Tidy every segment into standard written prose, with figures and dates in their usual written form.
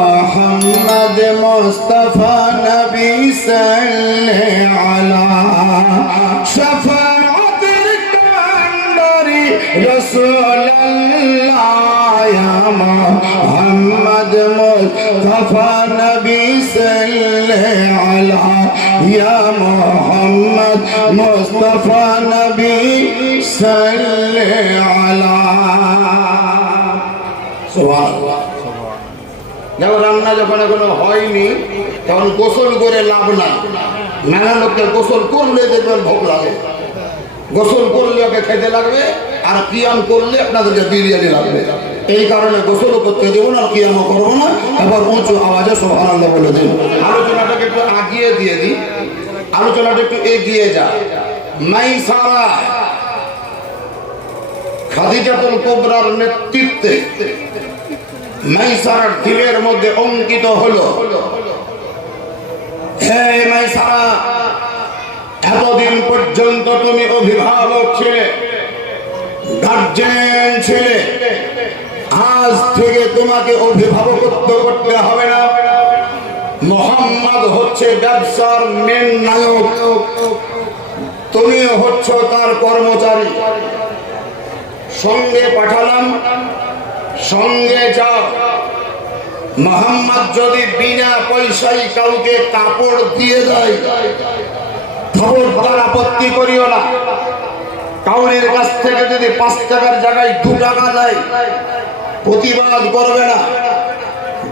মোহাম্মদ মুস্তাফা নবী সাল্লাল্লাহু আলা শাফাআতুল কান্ডারি রাসূলুল্লাহ ইয়া মোহাম্মদ মুস্তাফা নবী সাল্লাল্লাহু আলা ইয়া মোহাম্মদ মুস্তাফা নবী সাল্লাল্লাহু আলা সুবহানাল্লাহ। দেখো রান্না যখন এখনো হয়নি তখন গোসল করে লাভ নাই। নানা লোককে গোসল করলে দেখবেন ভোগ লাগে, গোসল করলে ওকে খেতে লাগবে, আর কিয়াম করলে আপনাদেরকে বিরিয়ানি লাগবে। এই কারণে গোসলও করতে দেবো না, আর কিয়ামও করবো না। এবার উঁচু আওয়াজে সুবহানাল্লাহ বলে দিন। আলোচনাটাকে একটু আগিয়ে দিয়ে দিই, আলোচনাটা একটু এগিয়ে যায়। মাইসারা খাদিজাতুল কুবরার নেতৃত্বে মাইসারার দিলের মধ্যে অঙ্কিত হলো, হে মাইসারা, এতদিন পর্যন্ত তুমি অভিভাবক ছিলে, গার্জেন ছিলে, আজ থেকে তোমাকে অভিভাবকত্ব করতে হবে না। মুহাম্মদ হচ্ছে ব্যবসার মেন নায়ক, তুমি হচ্ছ তার কর্মচারী। সঙ্গে পাঠালাম, সঙ্গে যাও। মুহাম্মদ যদি বিনা পয়সায় কাউকে কাপড় দিয়ে দেয়, খবরদার আপত্তি করিও না। কাউরের কাছ থেকে যদি 5 টাকার জায়গায় 2 টাকা দেয়, প্রতিবাদ করবে না।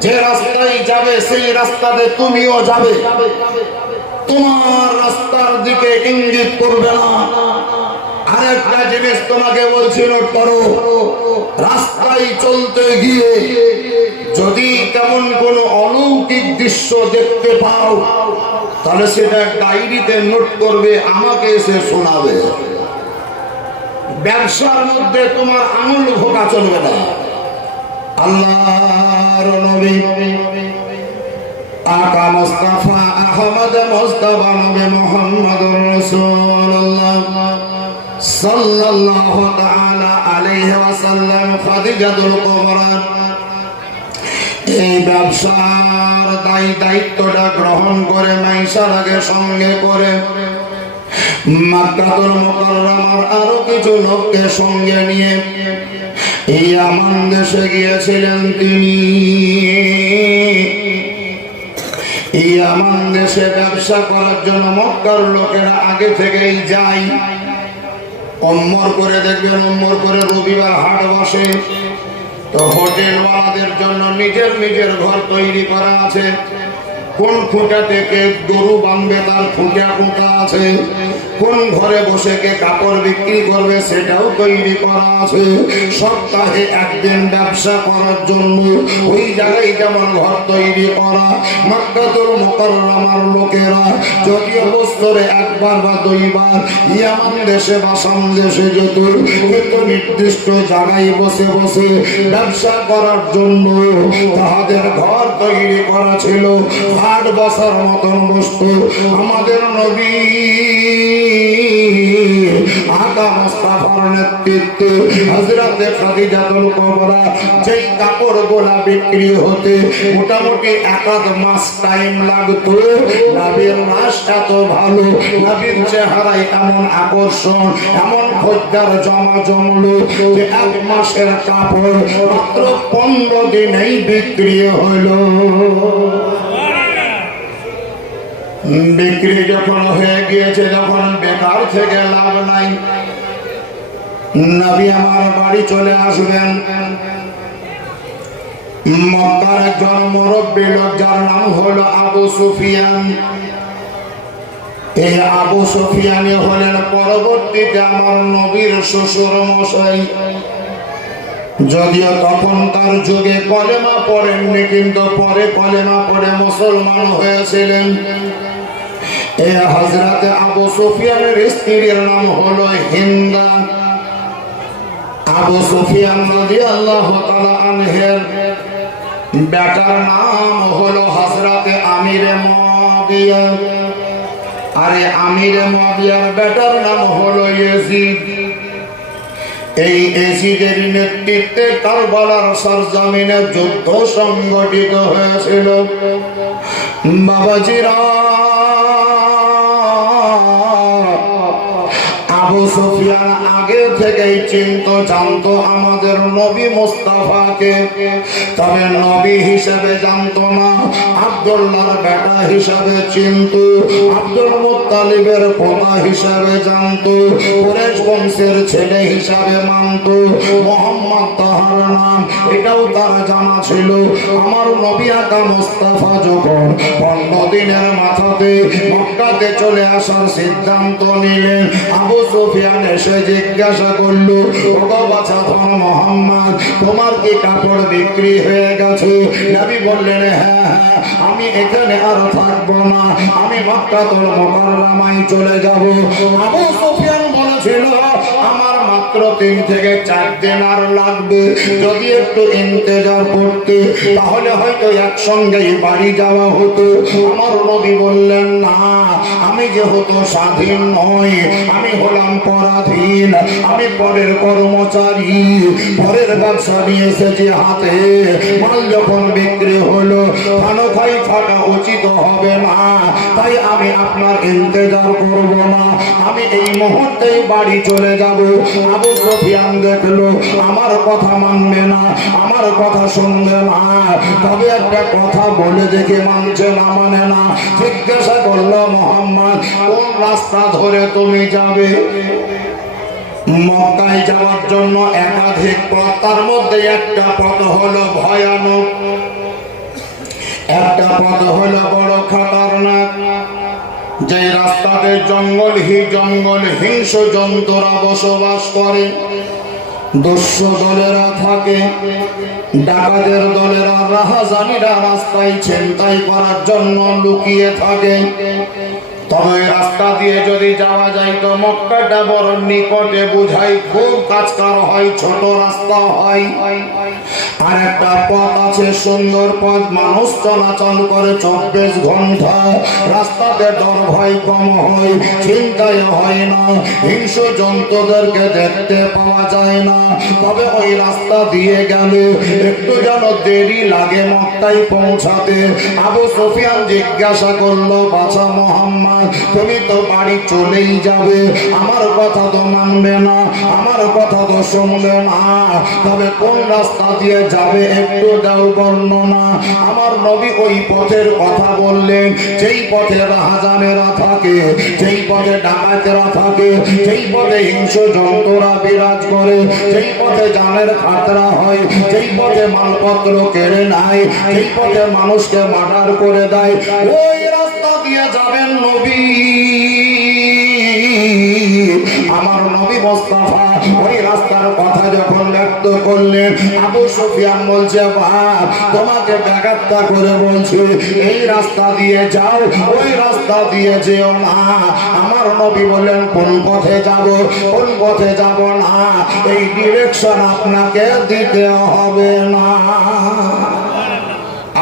যে রাস্তায় যাবে সেই রাস্তাতে তুমিও যাবে, তোমার রাস্তার দিকে ইঙ্গিত করবে না। আরেকটা জিনিস তোমাকে বলছি, নোট করো, রাস্তায় চলতে গিয়ে যদি তেমন কোনো অলৌকিক দৃশ্য দেখতে পাও, তাহলে সেটা ডায়েরিতে নোট করবে, আমাকে এসে শোনাবে। ব্যবসার মধ্যে তোমার আঙুল ভোঁকা চলবে না। আল্লাহর নবী আকা মুস্তাফা আহমদ মুস্তাফা নবী মুহাম্মদুর রাসূলুল্লাহ সাল্লাল্লাহু তাআলা আলাইহি ওয়াসাল্লাম খাদিজাতুল কুবরা এই ব্যবসার দায়িত্বটা গ্রহণ করে মাইসারাকে সঙ্গে করে মক্কাতুল মুকাররমার আরো কিছু লোককে সঙ্গে নিয়ে ইয়ামান দেশে গিয়েছিলেন তিনি। ইয়ামান দেশে ব্যবসা করার জন্য মক্কার লোকেরা আগে থেকেই যায়। উম্মর করে দেখবেন, উম্মর করে রবিবার হাট বসে, তো হোটেলওয়ালাদের জন্য নিজের নিজের ঘর তৈরি করা আছে। কোন খুঁটা থেকে গরু বাঁধবে তার খুঁটা আছে, কোন ঘরে বসে কে কাপড় বিক্রি করবে সেটাও তৈরি করা আছে। সপ্তাহে একদিন ব্যবসা করার জন্য ওই জায়গায় যেমন ঘর তৈরি করা। মক্কাতুল মুকাররমার লোকেরা যদিও বছরে 1 বার বা 2 বার ইয়ামান দেশে বা শাম দেশে যেত, কিন্তু নির্দিষ্ট জায়গায় বসে বসে ব্যবসা করার জন্য তাহাদের ঘর তৈরি করা ছিল। হাট বসার মতন বস্তু আমাদের নবী আকা মুস্তাফার নেতৃত্বে হযরতে খাদিজাতুল কুবরা যেই কাপড়গুলা বিক্রি হতে মোটামুটি 1 মাস টাইম লাগতো। নবীর নাশ এত ভালো, নবীর চেহারায় এমন আকর্ষণ, এমন খদ্দের জমলো যে 1 মাসের কাপড় মাত্র 15 দিনেই বিক্রি হলো। বিক্রি যখন হয়ে গিয়েছে, যখন বেকার থেকে লাভ নাই, নবী আমার বাড়ি চলে আসবেন। মক্কার একজন মুরব্বী লোক যার নাম হলো আবু সুফিয়ান। এই আবু সুফিয়ানি হলেন পরবর্তীতে আমার নবীর শ্বশুর মশাই। যদিও তখন তার যুগে কলেমা পড়েননি, কিন্তু পরে কলেমা পড়ে মুসলমান হয়েছিলেন। এই হযরতে আবু সুফিয়ানের স্ত্রীর নাম হলো হিন্দা। আবু সুফিয়ান রাদিয়াল্লাহু তাআলা আনহুর বেটার নাম হলো হযরতে আমিরে মুয়াবিয়া, আর আমিরে মুয়াবিয়ার বেটার নাম হলো ইয়াজিদ। এই এজিদের নেতৃত্বে কারবালার সরজমিনে যুদ্ধ সংগঠিত হয়েছিল। বাবাজিরা, আবু সুফিয়ান আগে থেকেই চিনতো, জানতো আমাদের নবী মুস্তাফাকে, তবে নবী হিসেবে জানতো না, আব্দুল্লাহর বেটা হিসেবে চিনতো, আব্দুল মুত্তালিবের পোতা হিসেবে জানতো, কুরাইশ বংশের ছেলে হিসেবে মানতো, মুহাম্মদ তাহার নাম, এটাও তার জানা ছিল। আমার নবী আকা মুস্তাফা যখন 15 দিনের মাথাতে মক্কাতে চলে আসার সিদ্ধান্ত নিলেন, আবু সুফিয়ান এসে জিজ্ঞাসা করলো, ওগো বাদশাহ মুহাম্মদ, তোমার কি কাপড় বিক্রি হয়ে গেছে? নবী বললেন, হ্যাঁ, আমি এখানে আর থাকবো না, আমি মক্কাতুল মুকাররমায় চলে যাব। আবু সুফিয়ান বলেছিল, আমার মাত্র 3 থেকে 4 দিন আর লাগবে, যদি একটু ইন্তজার করতে তাহলে হয়তো একসঙ্গেই বাড়ি যাওয়া হতো। আমার নবী বললেন, না, আমি যেহেতু স্বাধীন নই, আমি হলাম পরাধীন, আমি পরের কর্মচারী, পরের ব্যবসা নিয়ে এসেছি হাতে, মাল যখন বিক্রি হলো খানোখাই থাকা উচিত হবে না, তাই আমি আপনার ইন্তজার করব না, আমি এই মুহূর্তেই বাড়ি চলে যাব। আবু সুফিয়ান দেখলো আমার কথা মানবে না, আমার কথা শুনবে না, তবে একটা কথা বলে দেখে মানছে না মানে না। জিজ্ঞাসা করলো, মুহাম্মদ, কোন রাস্তা ধরে তুমি যাবে? মক্কায় যাওয়ার জন্য একাধিক পথ, তার মধ্যে একটা পথ হলো ভয়ানক, একটা পথ হলো বড় খতরনাক, যে রাস্তাতে জঙ্গল হিংস্র জন্তুরা বসবাস করে, দস্যু দলেরা থাকে, ডাকাতের দলেরা, রাহাজানিরা রাস্তায় ছিনতাই করার জন্য লুকিয়ে থাকে। তবে রাস্তা দিয়ে যদি যাওয়া যায় তো মক্কাটা বড় নিকটে বুঝাই, খুব কাছকার হয়, ছোট রাস্তা হয়। আর একটা পথ আছে, সুন্দর পথ, মানুষ চলাচল করে 24 ঘন্টা, রাস্তাতে ডর ভয় কম হয়, চিন্তায় হয় না, হিংস্র জন্তুদেরকে দেখতে পাওয়া যায় না। তবে ওই রাস্তা দিয়ে গেলে একটু যেন দেরি লাগে মক্কায় পৌঁছাতে। আবু সুফিয়ান জিজ্ঞাসা করলো, বাদশা মুহাম্মদ, তুমি তো বাড়ি চলেই যাবে, আমার কথা তো মানবে না, আমার কথা তো শুনবে না, তবে কোন রাস্তা দিয়ে যাবে একটু দাও বর্ণনা। আমার নবী ওই পথের কথা বললেন, যেই পথে রাহাজানেরা থাকে, যেই পথে ডাকাতেরা থাকে, যেই পথে হিংস্র জন্তুরা বিরাজ করে, যেই পথে জানের খাতরা হয়, যেই পথে মালপত্র কেড়ে নেয়, যেই পথে মানুষকে মার্ডার করে দেয়, ওই রাস্তা দিয়ে যাবেন নবী। আমার নবী মুস্তাফা ওই রাস্তার কথা যখন ব্যক্ত করলেন, আবু সুফিয়ান বলছে, বাপ, তোমাকে ব্যাঘাতটা করে বলছি, এই রাস্তা দিয়ে যাও, ওই রাস্তা দিয়ে যেও না। আমার নবী বললেন, কোন পথে যাব, কোন পথে যাব না, এই ডিরেকশন আপনাকে দিতে হবে না।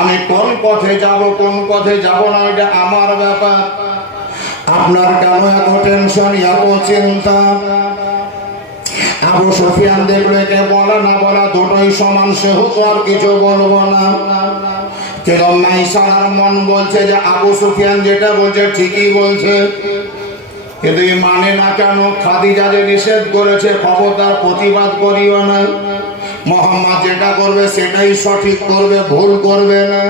আমি কোন পথে যাব, কোন পথে যাব না, এটা আমার ব্যাপার। আপনার কেন এত টেনশন, এত চিন্তা? আবু সুফিয়ান দেখলে কে বলা না বলা দুটোই সমান, সেহেতু আর কিছু বলবো না। কিন্তু মাইসার মন বলছে যে আবু সুফিয়ান যেটা বলছে ঠিকই বলছে, কিন্তু মানে না কেন? খাদিজা যে নিষেধ করেছে, খবরদার প্রতিবাদ করিও না, মুহাম্মদ যেটা করবে সেটাই সঠিক করবে, ভুল করবে না।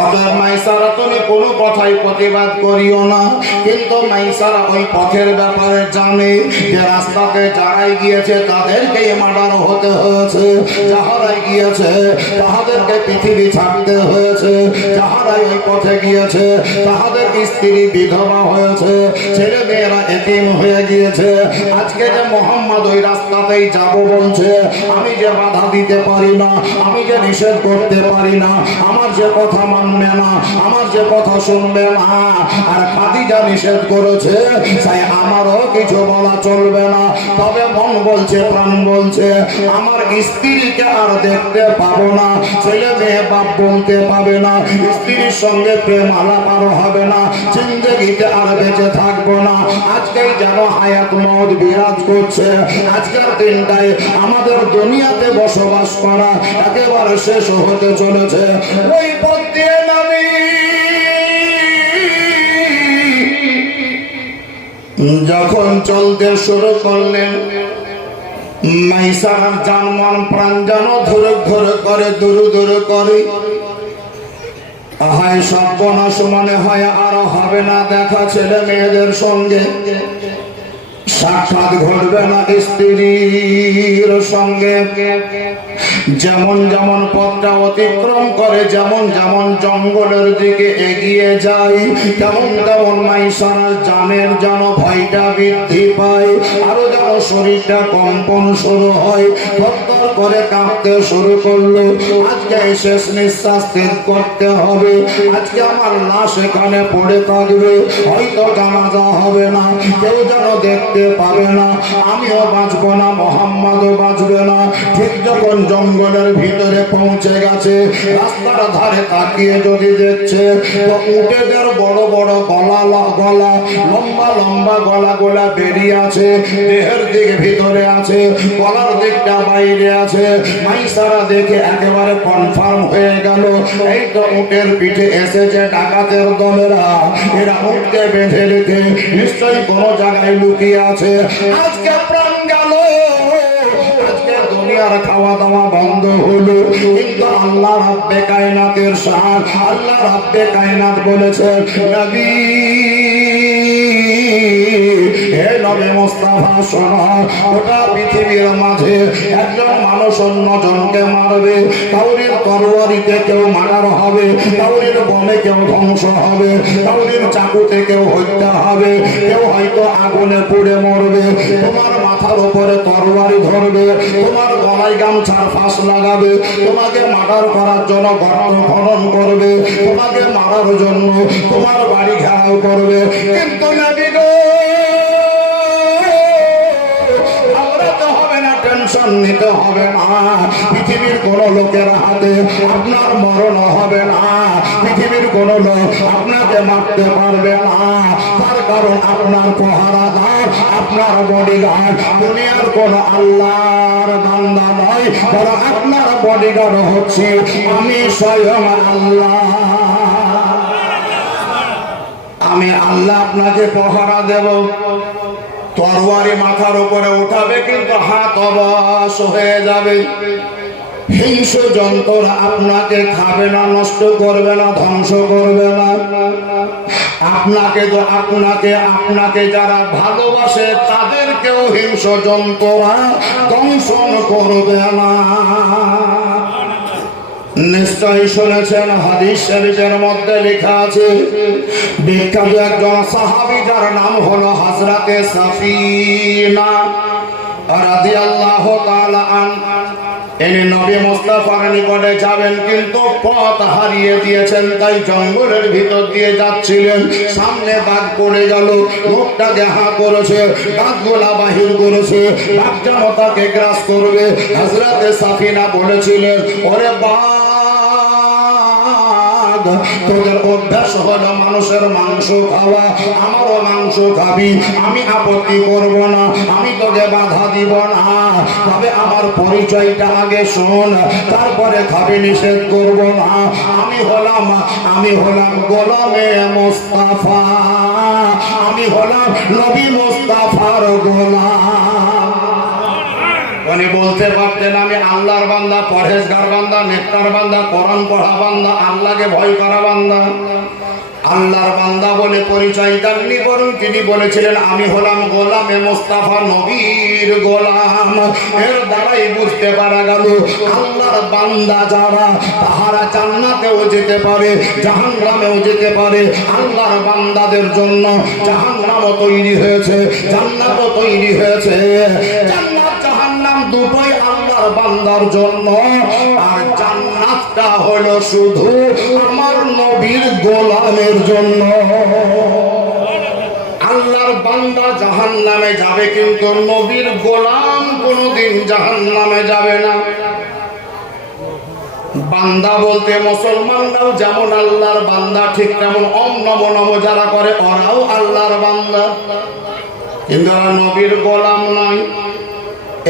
অতএব মাইসারা তুমি কোনো কথাই প্রতিবাদ করিও না। কিন্তু মাইসারা ওই পথের ব্যাপারে জানে যে রাস্তাতে যারাই গিয়েছে তাদেরকেই মার্ডার হতে হয়েছে, যাহারাই গিয়েছে তাহাদেরকে পৃথিবী ছাড়তে হয়েছে, যাহারাই ওই পথে গিয়েছে তাহাদের স্ত্রী বিধবা হয়েছে, ছেলে মেয়েরা এতিম হয়ে গিয়েছে। আজকে যে মুহাম্মদ ওই রাস্তাতেই যাব বলছে, আমি যে বাধা দিতে পারি না, আমি যে নিষেধ করতে পারি না, আমার যে কথা মানবে না, আমার যে কথা শুনবে না, আর খাদিজা নিষেধ করেছে, তাই আমারও কিছু বলা চলবে না। তবে মন বলছে, প্রাণ বলছে, আমার স্ত্রীকে আর দেখতে পাবো না, ছেলে মেয়ে বাপ বলতে পাবে না, স্ত্রীর সঙ্গে প্রেম আলাপ আর হবে না, জিন্দগিতে আর বেঁচে থাকবো না। আজকেই যেন হায়াত মওত বিরাজ করছে। আজকের দিনটাই আমাদের দুনিয়াতে বসবাস করা একেবারে শেষ হতে চলেছে। ওই পথ দিয়ে নবী যখন চলতে শুরু করলেন, মাইসার জানমান প্রাণ যেন ধরে ধরে করে দূরে দূরে করে। হয় সর্বনাশ মনে হয় আর হবে না দেখা ছেলে মেয়েদের সঙ্গে, সাক্ষাৎ ঘটবে না স্ত্রীর সঙ্গে। যেমন যেমন পথটা অতিক্রম করে, যেমন যেমন জঙ্গলের দিকে এগিয়ে যায়, তেমন তেমন মাইসার জানের যেন ভয়টা বৃদ্ধি পায়, আরো যেন শরীরটা কম্পন শুরু হয়, থরথর করে কাঁপতে শুরু করলো। আজকে শেষ নিঃশ্বাস ত্যাগ করতে হবে, আজকে আমার লাশ এখানে পড়ে থাকবে, হয়তো জানাজা হবে না, কেউ যেন দেখতে পাবে না, আমিও বাঁচবো না, মোহাম্মদও বাঁচবে না। ঠিক যখন জঙ্গলের ভিতরে পৌঁছে গেছে, রাস্তার ধারে তাকিয়ে যদি দেখছে তো উটেদের বড় বড় গলা গলা লম্বা লম্বা গলা গোলা বেরিয়ে আছে, দেহের দিকে ভিতরে আছে, গলার দিকটা বাইরে আছে। মাইসারা দেখে একেবারে কনফার্ম হয়ে গেল, এই তো উটের পিঠে এসেছে ডাকাতের দলেরা, এরা উটকে বেঁধে রেখে নিশ্চয়ই কোনো জায়গায় লুকিয়ে আছে। আজকে প্রাণ গেল, আজকে দুনিয়ার খাওয়া দাওয়া বন্ধ হলো, কিন্তু আল্লাহ রাব্বে কায়নাতের শান, আল্লাহ রাব্বে কায়নাত বলেছেন, নবী হে নবী মুস্তাফা শোনো, গোটা পৃথিবীর মাঝে একজন মানুষ অন্যজনকে মারবে, কাউরির তরবারিতে কেউ মারার হবে, কাউরির বনে কেউ ধ্বংস হবে, কাউরির চাকুতে কেউ হত্যা হবে, কেউ হয়তো আগুনে পুড়ে মরবে, তোমার মাথার উপরে তরবারি ধরবে, তোমার গলায় গামছার ফাঁস লাগাবে, তোমাকে মার্ডার করার জন্য গর্ত খনন করবে, তোমাকে মারার জন্য তোমার বাড়ি ঘেরাও করবে। কিন্তু নবী গো, টেনশন নিতে হবে না, পৃথিবীর কোন লোকের হাতে আপনার মরণ হবে না, পৃথিবীর কোন লোক আপনাকে মারতে পারবে না, তার কারণ আপনার পহারাদার, আপনার বডিগার্ড দুনিয়ার কোন আল্লাহর বান্দা নয়, বরং আপনার বডিগার্ড হচ্ছে আমি স্বয়ং আল্লাহ। আমি আল্লাহ আপনাকে পহারা দেব, তরবারি মাথার উপরে উঠাবে কিন্তু হাত অবশ হয়ে যাবে, হিংস্র যন্ত্র আপনাকে খাবে না, নষ্ট করবে না, ধ্বংস করবে না, আপনাকে তো আপনাকে যারা ভালোবাসে তাদেরকেও হিংস্র যন্ত্ররা দংশন করবে না। নিশ্চয়ই শুনেছেন, হাদিস শরীফের মধ্যে লেখা আছে, বিখ্যাত একজন সাহাবী যার নাম হলো হযরতে সাফিনা রাদিয়াল্লাহু তাআলা আনহা, ইনি নবী মুস্তাফার নিকটে যাবেন কিন্তু পথ হারিয়ে দিয়েছেন, তাই জঙ্গলের ভিতর দিয়ে যাচ্ছিলেন, সামনে বাঘ পড়ে গেল, মুখটাকে হা করেছে, দাঁতগুলা বাহির করেছে, বাঘ যেন তাকে গ্রাস করবে। হযরতে সাফিনা বলেছিলেন, ওরে বাঘ, তোদের অভ্যাস হলো মানুষের মাংস খাওয়া, আমারও মাংস খাবি, আমি আপত্তি করব না, আমি তোকে বাধা দিব না, তবে আমার পরিচয়টা আগে শোন, তারপরে খাবি, নিষেধ করব না। আমি হলাম গোলামে মুস্তাফা, আমি হলাম নবী মুস্তাফার গোলাম। উনি বলতে পারতেন আমি আল্লাহর বান্দা, পরহেজগার বান্দা, নেককার বান্দা, কোরআন পড়া বান্দা, আল্লাহকে ভয় করা বান্দা। আল্লাহর বান্দা বলে পরিচয় দেননি, বরং তিনি বলেছিলেন আমি হলাম গোলামে মুস্তাফা, নবীর গোলাম। এর দ্বারাই বুঝতে পারা গেল আল্লাহর বান্দা যারা, তাহারা জান্নাতেও যেতে পারে, জাহান্নামেও যেতে পারে। আল্লাহর বান্দাদের জন্য জাহান্নামও তৈরি হয়েছে, জান্নাতও তৈরি হয়েছে। জান্নাত জাহান্নাম দুটোই আল্লাহর বান্দার জন্য, আর জান্নাতটা হলো শুধু আমার নবীর গোলামের জন্য। আল্লাহর বান্দা জাহান্নামে যাবে কিন্তু নবীর গোলাম কোনদিন জাহান্নামে যাবে না। বান্দা বলতে মুসলমানরাও যেমন আল্লাহর বান্দা, ঠিক তেমন ওম নমো নমো যারা করে ওরাও আল্লাহর বান্দা, কিন্তু ওরা নবীর গোলাম নয়।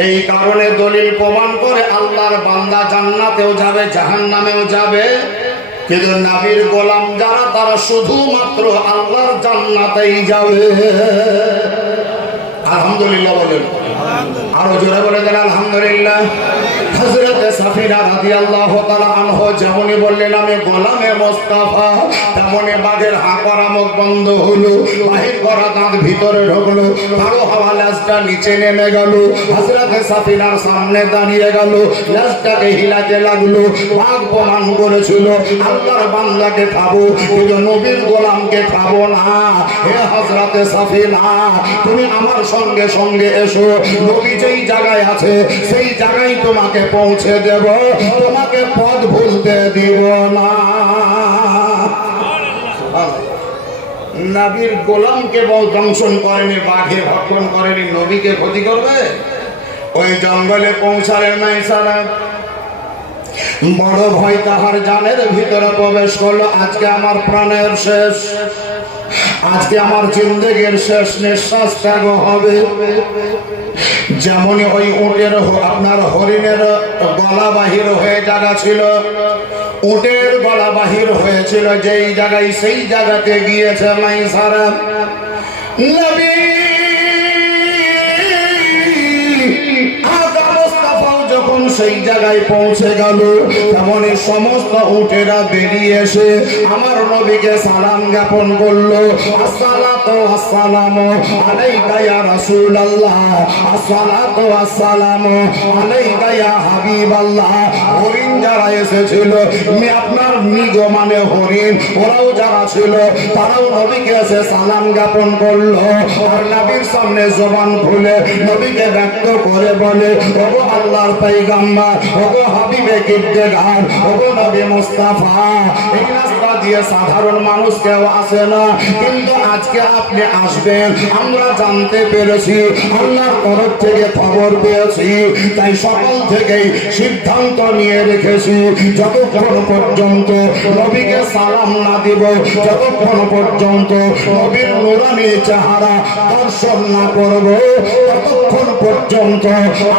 এই কারণে দলিল প্রমাণ করে আল্লাহর বান্দা জান্নাতেও যাবে, জাহান্নামেও যাবে, কিন্তু নবীর গোলাম যারা তারা শুধুমাত্র আল্লাহর জান্নাতেই যাবে। আলহামদুলিল্লাহ বলেন, আরো জোরে বলে দেন আলহামদুলিল্লাহ। হযরতে সাফিনা রাদিয়াল্লাহু তাআলা আনহা যেমনই বললেন আমি গোলামে মুস্তাফা, তেমনি বাঘের হা করা মুখ বন্ধ হলো, বাহির করা দাঁত ভিতরে ঢুকলো, কারো হাওয়া লেজটা নিচে নেমে গেল, হযরতে সাফিনার সামনে দাঁড়িয়ে গেল, লেজটাকে হিলাতে লাগলো। বাঘ প্রমাণ করেছিল আল্লাহর বান্দাকে খাবো, কিন্তু নবীর গোলামকে খাবো না। হে হযরতে সাফিনা, তুমি আমার সঙ্গে সঙ্গে এসো, নবী যেই জায়গায় আছে সেই জায়গায় তোমাকে পৌঁছে দেব, তোমাকে পথ ভুলতে দিব না। নবীর গোলামকে দংশন করেনি, বাঘে ভক্ষণ করেনি, নবীকে ক্ষতি করবে? ওই জঙ্গলে পৌঁছালেন নাই সারা, বড় ভয় তাহার জানের ভিতরে প্রবেশ করলো। আজকে আমার প্রাণের শেষ, আজকে আমার জিন্দেগির শেষ নিঃশ্বাস ত্যাগ হবে। যেমনই ওই উটের আপনার হরিণের গলা বাহির হয়ে জায়গা ছিল, উটের গলা বাহির হয়েছিল যেই জায়গায়, সেই জায়গাতে গিয়েছে মাইসারা। নবী যখন সেই জায়গায় পৌঁছে গেল, তেমনি সমস্ত উটেরা বেরিয়ে এসে আমার নবীকে সালাম জ্ঞাপন করলো। আসসালাতু আসসালামু আলাইকা ইয়া রাসূলুল্লাহ, আসসালাতু আসসালামু আলাইকা ইয়া হাবিবাল্লাহ। হরিণ যারা এসেছিল, আপনার মৃগ মানে হরিণ, ওরাও যারা ছিল তারাও নবীকে এসে সালাম জ্ঞাপন করলো। আর নবীর সামনে জবান খুলে নবীকে ব্যক্ত করে বলে, ওগো আল্লাহর পয়গম্বর, ওগো হাবিবে কিবরিয়ার, ওগো নবী মুস্তাফা। এই রাস্তা দিয়ে সাধারণ মানুষ কেউ আসে না, কিন্তু আজকে আপনি আসবেন আমরা জানতে পেরেছি, আল্লাহর তরফ থেকে খবর পেয়েছি, তাই সকাল থেকেই সিদ্ধান্ত নিয়ে রেখেছি যতক্ষণ পর্যন্ত নবীকে সালাম না দিব, যতক্ষণ পর্যন্ত নবীর নূরানী চেহারা দর্শন না করব, ততক্ষণ পর্যন্ত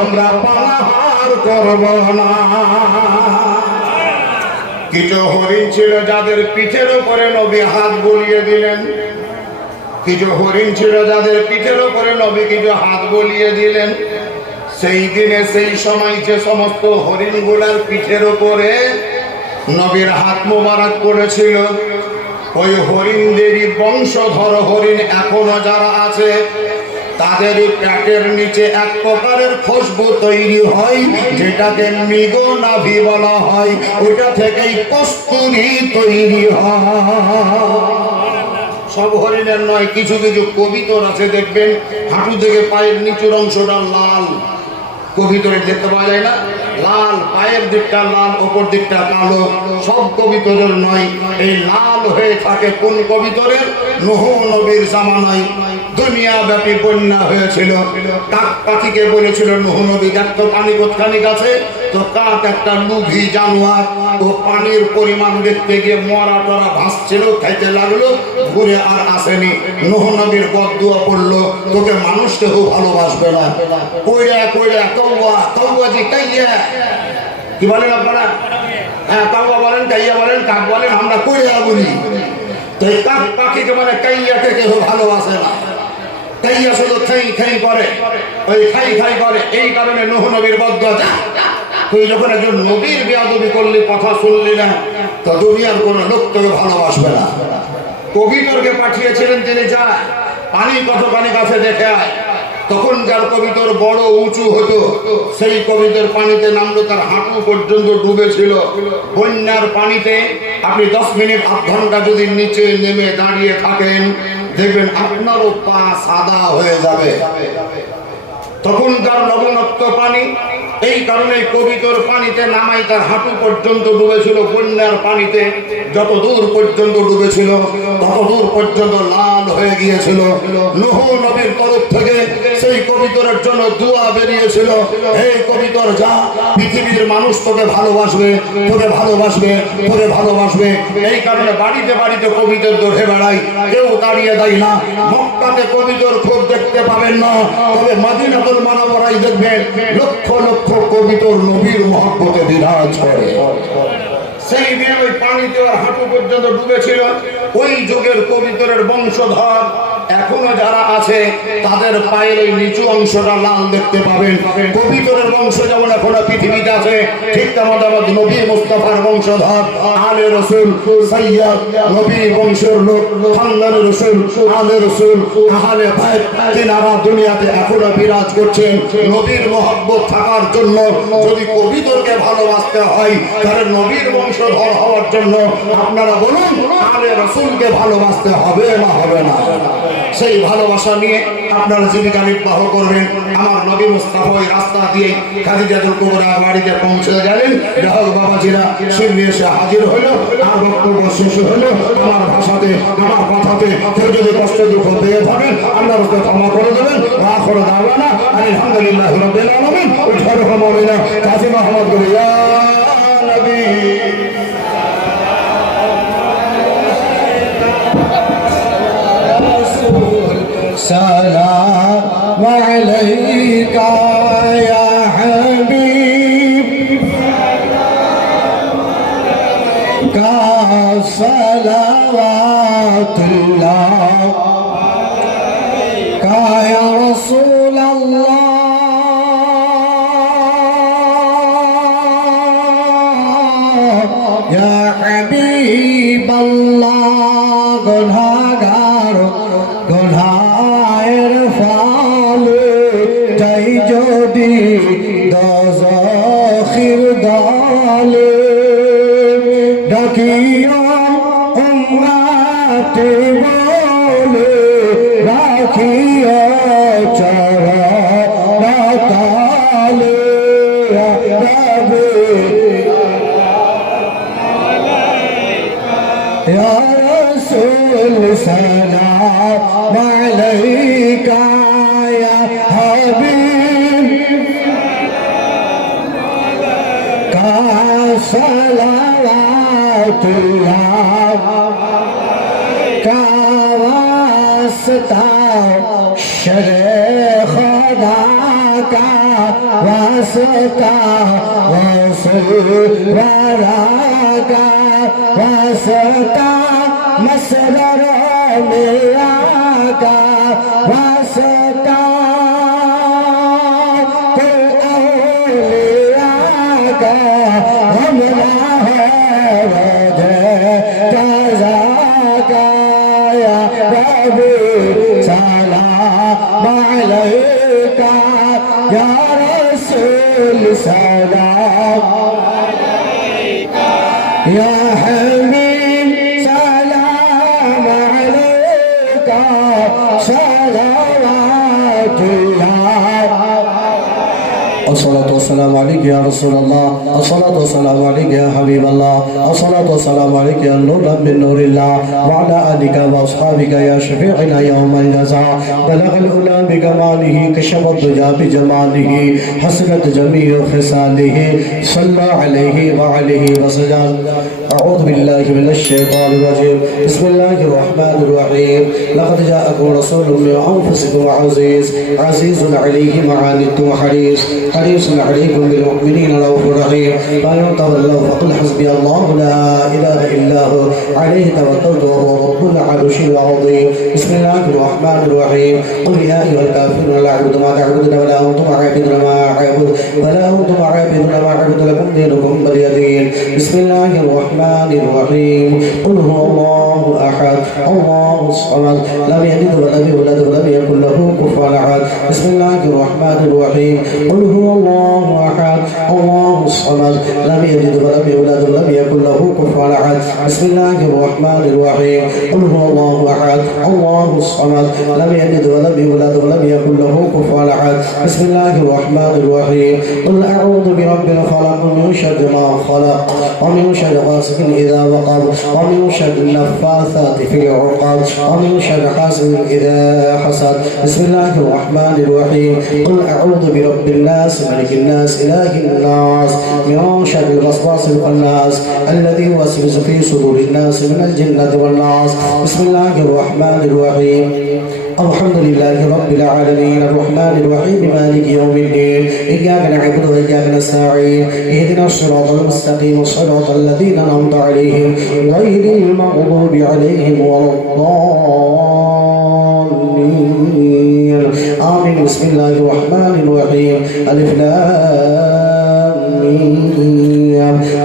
আমরা পানাহার করব না। কিছু হরিণ ছিল যাদের পিঠের উপরে নবী হাত বুলিয়ে দিলেন, কিছু হরিণ ছিল যাদের পিঠের উপরে নবী কিছু হাত বুলিয়ে দিলেন। সেই দিনে সেই সময় যে সমস্ত হরিণগুলার পিঠের উপরে নবীর হাত মোবারক করেছিল, ওই হরিণদেরই বংশধর হরিণ এখনো যারা আছে, তাদের পেটের নিচে এক প্রকারের খুশবু তৈরি হয়, যেটাকে মৃগ নাভি বলা হয়, ওটা থেকেই কস্তুরী তৈরি হয়। সব হরিণের নয়, কিছু কিছু কবিতর আছে দেখবেন হাঁটু থেকে পায়ের নিচুর অংশটা লাল, কবিতরের দেখতে পাওয়া যায় না, লাল পায়ের দিকটা লাল, ওপর দিকটা কালো। সব কবিতরের নয়, এই লাল হয়ে থাকে কোন কবিতরের? নূহ নবীর জামানায় দুনিয়া ব্যাপী বন্যা হয়েছিল, কাক পাখিকে বলেছিল নূহ নবী, দেখতো পানি কোথানি গাছে, তো কাক একটা লুভি জানোয়ার, ও পানির পরিমাণ দেখতে গিয়ে মরা টরা ভাসছিল, খাইতে লাগলো, ঘুরে আর আসেনি। নূহ নবীর বদদুয়া পড়লো, তোকে মানুষ কেউ ভালোবাসবে না। কইরা কইরা কৌয়া কৌয়া জি কাইয়া, কি বলেন আপনারা? হ্যাঁ, কৌয়া বলেন, কাইয়া বলেন, কাক বলেন, আমরা কইরা বলি। তো এই কাক পাখিকে মানে কাইয়াকে কেউ ভালোবাসে না, কাইয়া শুধু খাই খাই করে, ওই খাই খাই করে। এই কারণে নূহ নবীর বদদুয়া, তুই যখন একজন নবীর বেয়াদবি করলি, কথা শুনলি না, তো দুনিয়ার কোন লোক তোকে ভালোবাসবে না। কবিতরকে পাঠিয়েছিলেন তিনি, যা পানি কতখানি কাছে দেখে আয়। তখন যার কবিতর বড় উঁচু হতো, সেই কবিতর পানিতে নামলো, তার হাঁটু পর্যন্ত ডুবেছিল। বন্যার পানিতে আপনি 10 মিনিট আধ ঘন্টা যদি নিচে নেমে দাঁড়িয়ে থাকেন, দেখবেন আপনারও পা সাদা হয়ে যাবে। তখনকার লবণাক্ত পানি, এই কারণে কবিতর পানিতে নামাই তার হাঁটু পর্যন্ত ডুবেছিল। বন্যার পানিতে যত দূর পর্যন্ত ডুবেছিল তত দূর পর্যন্ত লাল হয়ে গিয়েছিল। নূহ নবীর তরফ থেকে সেই কবিতরের জন্য দোয়া বেরিয়েছিল, হে কবিতর যা, পৃথিবীর মানুষ তোকে ভালোবাসবে, তোকে ভালোবাসবে, তোকে ভালোবাসবে। এই কারণে বাড়িতে বাড়িতে কবিতর দৌড়ে বেড়াই, কেউ তাড়িয়ে দেয় না। মক্কাতে কবিতর খুব দেখতে পাবেন না, তবে মদিনাতুল মুনাওয়ারায় দেখবেন লক্ষ লক্ষ কবিতর নবীর মহব্বতে বিরাজ করে। সেই দিন ওই পানিতে হাঁটু পর্যন্ত ডুবেছিল। ওই যুগের কবিতরের বংশধর এখনো যারা আছে তাদের পায়ের এই নিচু অংশটা লাল দেখতে পাবেন। কবিতরের বংশ যেমন এখনো পৃথিবীতে আছে, ঠিক তেমন আমাদের নবী মুস্তাফার বংশধর আলে রসুল সৈয়দ নবী বংশের লোক, খানদানের রসুল আলে রসুল আহলে বাইত, তিনারা দুনিয়াতে এখনো বিরাজ করছেন। নবীর মহব্বত থাকার জন্য যদি কবিতরকে ভালোবাসতে হয়, তাহলে নবীর বংশধর হওয়ার জন্য আপনারা বলুন আলে রসুলকে ভালোবাসতে হবে না হবে না? সেই ভালোবাসা নিয়ে আপনারা জীবিকা নির্বাহ করবেন। আমার নবী মুস্তাফা ওই রাস্তা দিয়ে খাদিজাতুল কুবরা বাড়িতে পৌঁছে গেলেন। গ্রাহক বাবাজিরা সামনে এসে হাজির হলো, আর বক্তব্য শেষ হলো। আমার ভাষাতে, আমার কথাতে কেউ যদি কষ্ট দুঃখ পেয়ে থাকেন আপনারা ওকে ক্ষমা করে দেবেন। আখির দাওয়ানা আলহামদুলিল্লাহি রাব্বিল আলামিন। উঠার ক্ষমা কাজী মাহমুদ বলে ইয়া নবী سلام عليك يا حبيب کا صلوات الله کا یا رسول اللہ یا حبیب اللہ گناہگار গুনাহের ফলে যাই যদি দোজখের দলে ডাকিও উম্মতে বলে রাখিও চরণতলে রবে ইয়া রাসূল সালাম আলাইকা ইয়া হাবিব কা সালাওয়াতুল্লাহ কা ওয়াসতা শরে খুদা কা ওয়াসতা রাসূল কা واسطہ مسرر میرا کا واسطہ کل اولیاء کا ہمراہ ہے وجہ جزا کا یا ربی سلام علیکہ یا رسول سلام يا حبيب سلام عليك صلوات الله الصلاة والسلام عليك يا رسول الله الصلاة والسلام عليك يا حبيب الله الصلاة والسلام عليك يا نور من نور الله وعلى آلك وأصحابك يا شفيعنا يوم الجزاء بلغ الأولى بكماله كشف الدجى بجماله حسنت جميع خصاله صلى عليه وعليه وسلم أعوذ بالله من الشيطان الرجيم بسم الله الرحمن الرحيم لقد جاءكم رسول من أنفسكم عزيز عليه ما عنتم حريص عليكم بالمؤمنين رؤوف رحيم فإن تولوا فقل حسبي الله لا إله إلا هو عليه توكلت وهو رب العرش العظيم بسم الله الرحمن الرحيم قل يا أيها الكافرون لا أعبد ما تعبدون ولا أنتم عابدون ما أعبد لكم دينكم ولي دين بسم الله الرحمن الرحيم قل هو الله أحد الله الصمد لم يلد ولم يولد ولم يكن له كفوا أحد بسم الله الرحمن الرحيم قل هو الله أحد الله الصمد لم يلد ولم يولد ولم يكن له كفوا أحد بسم الله الرحمن الرحيم قل هو الله أحد الله الصمد لم يلد ولم يولد ولم يكن له كفوا أحد بسم الله الرحمن الرحيم قل أعوذ برب الفلق من شر ما خلق ومن شر غاسق إذا وقب ومن شر النفاثات في العقد ومن شر حاسد إذا حسد بسم الله الرحمن الرحيم قل أعوذ برب الناس ملك الناس إله الناس من شر الوسواس الخناس الذي يوسوس في صدور الناس من الجنة والناس بسم الله الرحمن الرحيم الحمد لله رب العالمين الرحمن الرحيم مالك يوم الدين إياك نعبد وإياك نستعين اهدنا الصراط المستقيم صراط الذين أنعمت عليهم غير المغضوب عليهم ولا الضالين آمين بسم الله الرحمن الرحيم ألف لام ميم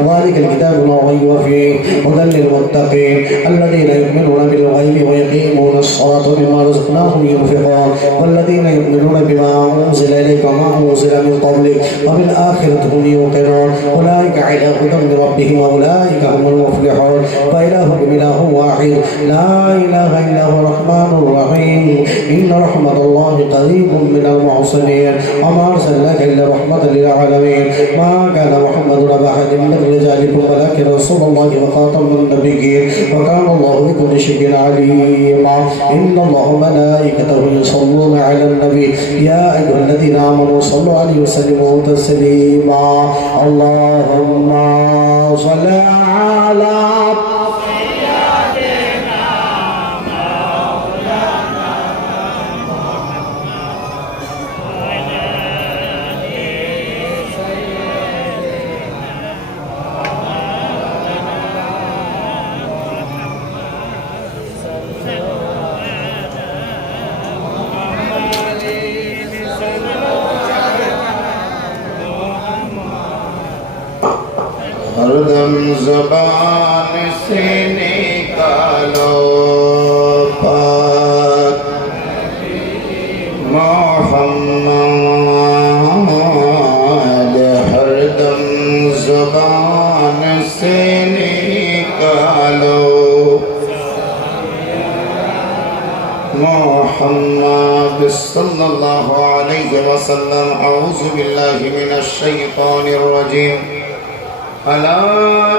ذلك الكتاب لا ريب فيه هدى للمتقين الذين يؤمنون بالغيب ويقيمون الصلاة ومما رزقناهم ينفقون والذين يؤمنون بما أنزل إليك وما أنزل من قبلك وبالآخرة هم يوقنون أولئك على هدى من ربهم وأولئك هم المفلحون فإلهكم إله واحد لا إله إلا هو الرحمن الرحيم إن رحمة الله قريب من المحسنين وما أرسلناك إلا رحمة للعالمين ما كان محمد أبا أحد من رجالكم ولكن رسول الله وخاتم النبيين وكان الله بكل شيء عليما إن الله وملائكته يصلون على النبي يا أيها الذين آمنوا صلوا عليه وسلموا تسليما اللهم صل على हरदम ज़बान से निकालो पाक मोहम्मद हरदम ज़बान से निकालो मोहम्मद सल्लल्लाहु अलैहि वसल्लम अऊज़ु बिल्लाहि मिनश शैतानिर रजीम ألا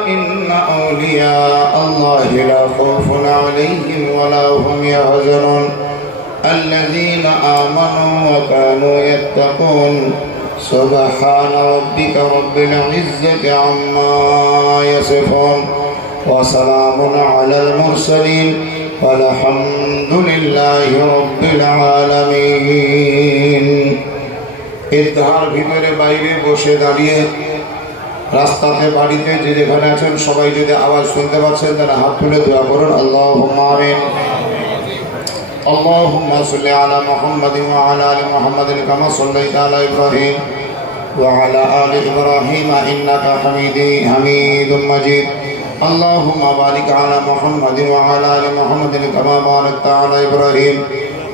إن أولياء الله لا خوف عليهم ولا هم يحزنون الذين آمنوا وكانوا يتقون سبحان ربك رب العزة عما يصفون وسلام على المرسلين والحمد لله رب العالمين ইফতার ভিতরে বাইরে বসে দাঁড়িয়ে রাস্তাতে বাড়িতে যে যেখানে আছেন সবাই যদি আওয়াজ শুনতে পাচ্ছেন তারা হাত তুলে দোয়া করুন আল্লাহুম্মা আমিন আল্লাহুম্মা সাল্লি আলা মুহাম্মাদিন ওয়া আলা আলি মুহাম্মাদিন কামা সাল্লাইতা আলা ইব্রাহিম ওয়া আলা আলি ইব্রাহিম ইন্নাকা হামিদুম মাজিদ আল্লাহুম্মা বারিক আলা মুহাম্মাদিন ওয়া আলা আলি মুহাম্মাদিন কামা বারাকতা আলা ইব্রাহিম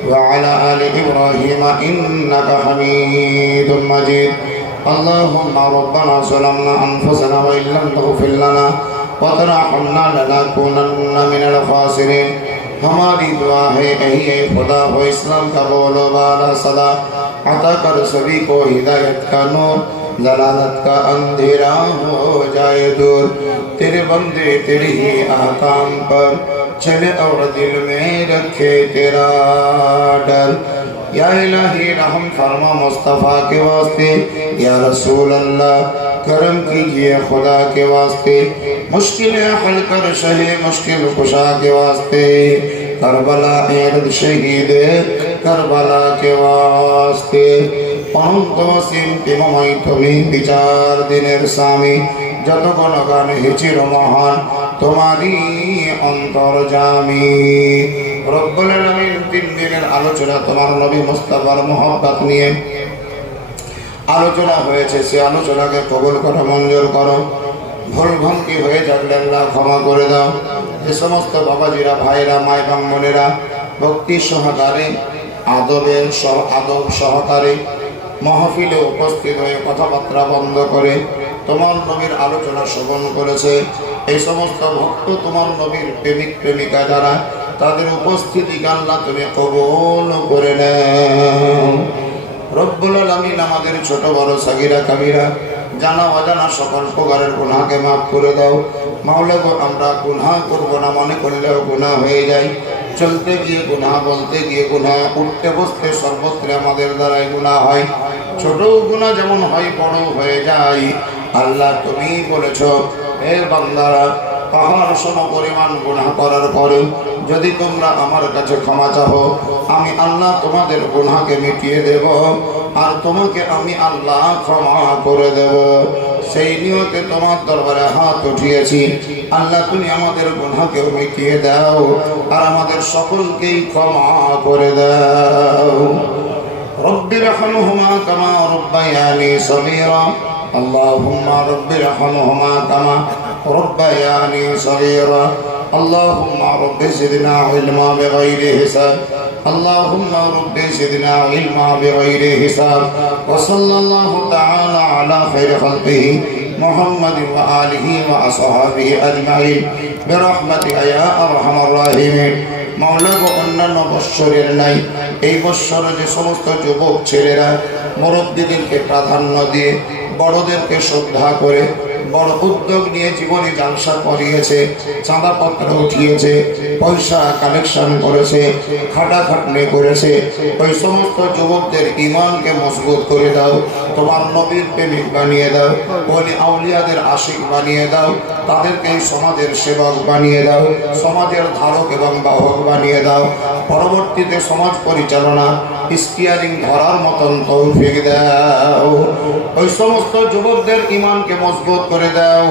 ওয়া আলা আলি ইব্রাহিম ইন্নাকা হামিদুম মাজিদ اللهم ربنا ظلمنا أنفسنا وإن لم تغفر لنا وترحمنا لنكونن من الخاسرين हमारी दुआ है यही खुदा हो इस्लाम का बोलो वाला सदा अता कर सभी को हिदायत का नूर जलालत का अंधेरा हो जाए दूर तेरे बंदे तेरे ही ahkam पर चले और दिल में रखे तेरा डर या इलाही रहम फरमा मुस्तफ़ा के वास्ते या रसूल अल्लाह करम कीजिए खुदा के वास्ते मुश्किलें हल कर शहे मुश्किल कुशा के वास्ते करबला एरद शहीद करबला के वास्ते অনন্ত অসীম প্রেমময় তুমি বিচার দিনের স্বামী যত গণগান হেচির মহান তোমারই অন্তর্যামী রব্বুল আলামিন 3 দিনের আলোচনা তোমার নবী মুস্তাফার মহব্বত নিয়ে আলোচনা হয়েছে সে আলোচনাকে কবুল করো মঞ্জুর করো ভুল ভ্রান্তি হয়ে থাকলে আল্লাহ ক্ষমা করে দাও যে সমস্ত বাবাজিরা ভাইরা মাই বোনেরা ভক্তি সহকারে আদব সহকারে মাহফিলে উপস্থিত হয়ে কথাবার্তা বন্ধ করে তোমার নবীর আলোচনা শ্রবণ করেছে, এই সমস্ত ভক্ত তোমার নবীর প্রেমিক প্রেমিকা যারা, তাদের উপস্থিতিকে আল্লাহ তুমি কবুল করে নাও। রব্বুল আলামিন আমাদের ছোট বড় সাগীরা কাবীরা জানা অজানা সকল প্রকারের গুনাহকে মাফ করে দাও। মাওলা গো, আমরা গুনাহ করব না মনে করলেও গুনাহ হয়ে যায়, চলতে গিয়ে গুনাহ, বলতে গিয়ে গুনাহ, উঠতে বসতে সর্বত্রে আমাদের দ্বারাই গুনাহ হয়। ছোট গুনাহ যেমন হয় বড় হয়ে যায়। আল্লাহ তুমি বলেছ, হে বান্দারা, পাহাড় সম পরিমাণ গুনাহ করার পরেও যদি তোমরা আমার কাছে ক্ষমা চাও, আমি আল্লাহ তোমাদের গুনাহকে মিটিয়ে দেব, আর তোমাকে আমি আল্লাহ ক্ষমা করে দেব। সেই নিয়তে তোমার দরবারে হাত উঠিয়েছি। আল্লাহ তুমি আমাদের গুনাহকে মিটিয়ে দাও, আর আমাদের সকলকেই ক্ষমা করে দাও। রব্বির রহমহুমা কামা রব্বায়ানি সগীরা। আল্লাহুম্মা রব্বির রহমহুমা কামা ربياني صغيرا. اللهم رب زدنا علما بغير حساب. اللهم رب زدنا علما بغير حساب. وصلى الله تعالى على خير خلقه محمد وآله وأصحابه أجمعين برحمتك يا أرحم الراحمين. মাওলা গো, অন্যান্য বৎসরের নাই, এই বৎসরে যে সমস্ত যুবক ছেলেরা মুরব্বীদেরকে প্রাধান্য দিয়ে, বড়দেরকে শ্রদ্ধা করে, বড় উদ্যোগ নিয়ে জীবনে জালসা করিয়েছে, চাঁদাপত্র উঠিয়েছে, পয়সা কালেকশন করেছে, খাটাখাটনি করেছে, ওই সমস্ত যুবকদের ঈমানকে মজবুত করে দাও, তোমার নবীর প্রেমিক বানিয়ে দাও, ওলি আউলিয়াদের আশিক বানিয়ে দাও, তাদেরকে সমাজের সেবক বানিয়ে দাও, সমাজের ধারক এবং বাহক বানিয়ে দাও। পরবর্তীতে সমাজ পরিচালনা স্টিয়ারিং ধরার মতন তৌফিক দাও। ওই সমস্ত যুবকদের ঈমানকে মজবুত করে দাও,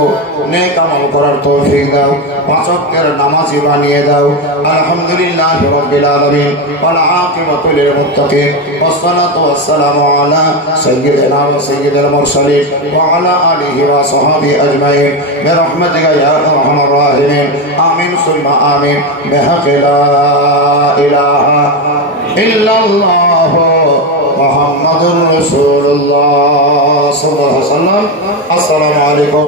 নেক আমল করার তৌফিক দাও, পাঁচ ওয়াক্তের নামাজি বানিয়ে দাও। আলহামদুলিল্লাহি রাব্বিল আলামিন ওয়াল আকিবাতু লিল মুত্তাকিন ওয়াসসালাতু ওয়াসসালামু আলা সাইয়্যিদিনা ওয়া সাইয়্যিদিল মুরসালিন ওয়া আলা আলিহি ওয়া সাহবিহি আজমাইন বিরহমাতিকা ইয়া আরহামার রাহিমিন। আমিন সুম্মা আমিন। বিহাqqি লা ইলাহা ইল্লাল্লাহ মুহাম্মাদুর রাসূলুল্লাহ সাল্লাল্লাহু আলাইহি ওয়াসাল্লাম। আসসালামু আলাইকুম।